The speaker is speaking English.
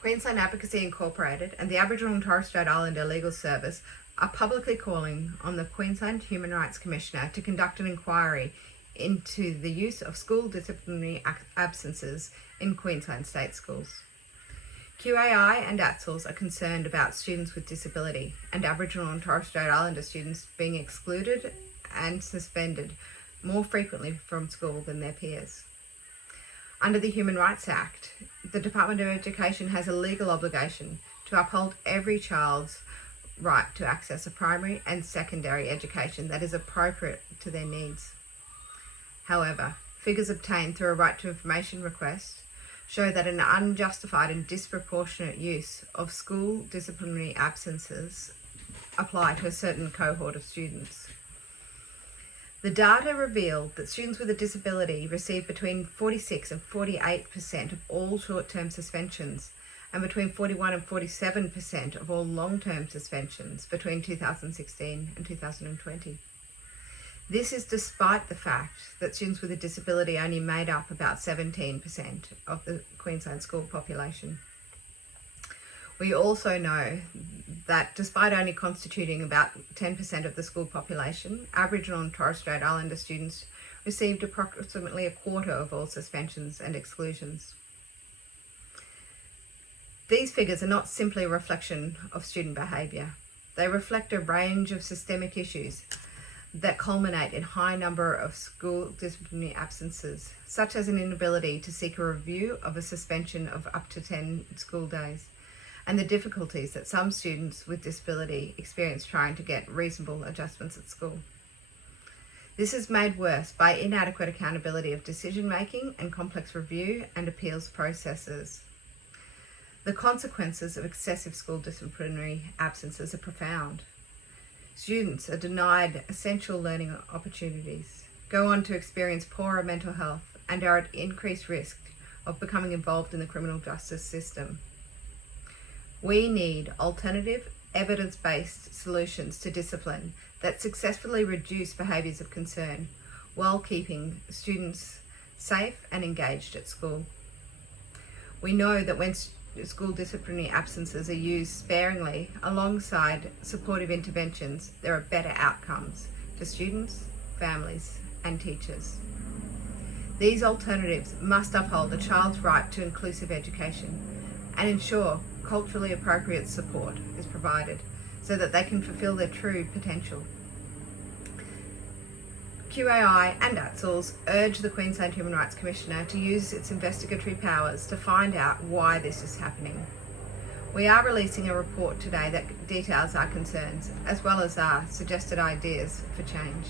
Queensland Advocacy Incorporated and the Aboriginal and Torres Strait Islander Legal Service are publicly calling on the Queensland Human Rights Commissioner to conduct an inquiry into the use of school disciplinary absences in Queensland state schools. QAI and ATSILS are concerned about students with disability and Aboriginal and Torres Strait Islander students being excluded and suspended more frequently from school than their peers. Under the Human Rights Act, the Department of Education has a legal obligation to uphold every child's right to access a primary and secondary education that is appropriate to their needs. However, figures obtained through a right to information request show that an unjustified and disproportionate use of school disciplinary absences apply to a certain cohort of students. The data revealed that students with a disability receive between 46 and 48% of all short-term suspensions and between 41 and 47% of all long-term suspensions between 2016 and 2020. This is despite the fact that students with a disability only made up about 17% of the Queensland school population. We also know that despite only constituting about 10% of the school population, Aboriginal and Torres Strait Islander students received approximately a quarter of all suspensions and exclusions. These figures are not simply a reflection of student behaviour. They reflect a range of systemic issues that culminate in a high number of school disciplinary absences, such as an inability to seek a review of a suspension of up to 10 school days, and the difficulties that some students with disability experience trying to get reasonable adjustments at school. This is made worse by inadequate accountability of decision-making and complex review and appeals processes. The consequences of excessive school disciplinary absences are profound. Students are denied essential learning opportunities, go on to experience poorer mental health, and are at increased risk of becoming involved in the criminal justice system. We need alternative, evidence-based solutions to discipline that successfully reduce behaviours of concern while keeping students safe and engaged at school. We know that when school disciplinary absences are used sparingly alongside supportive interventions, there are better outcomes for students, families, and teachers. These alternatives must uphold a child's right to inclusive education and ensure culturally appropriate support is provided so that they can fulfil their true potential. QAI and ATSILS urge the Queensland Human Rights Commissioner to use its investigatory powers to find out why this is happening. We are releasing a report today that details our concerns as well as our suggested ideas for change.